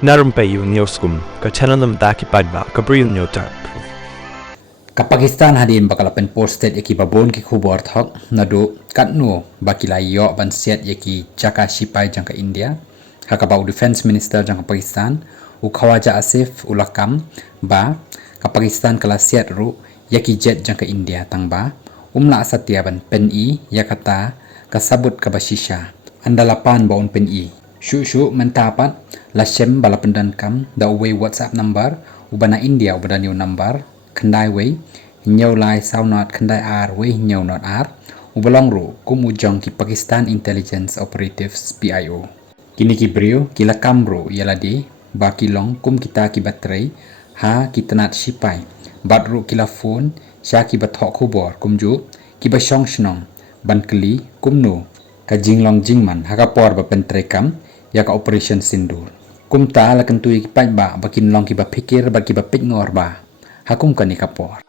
Na Rympei U ka channel nabynta paidbah ka Bri U Hynñiewtrep. Pakistan hadin bakal pen posted yaki babon ki khubor thok nadu katnu bakila yo ban set yaki jaka shipai jangka India hakaba defense minister jangka Pakistan u khawaja asif ulakam ba ka Pakistan kala set ru yaki jet jangka India tangba umla satya ban pen i yakata kasabut kabasisha andalapan baun pen i shu mentapat lasem bala Pyndonkam da way WhatsApp number ubana India ubana new number kandai way nhiều lai sao not kandai ar way nhiều not ar ubalong ru kum jong ki Pakistan Intelligence Operatives PIO kini ki Bri U kila kamru yaladi ba kilong kum kita ki trei ha ki tnat shipai badru kila phone sha ki bathok khubor kumju ki ba shong shnong ban kli kumnu ka jinglong jingman ha ka por ba pen trei kam ya ka operation sindur kum ta la kan tu ki paidbah bakin long ki ba fikir ba ki ba pik ngor ba hakum ka ni ka por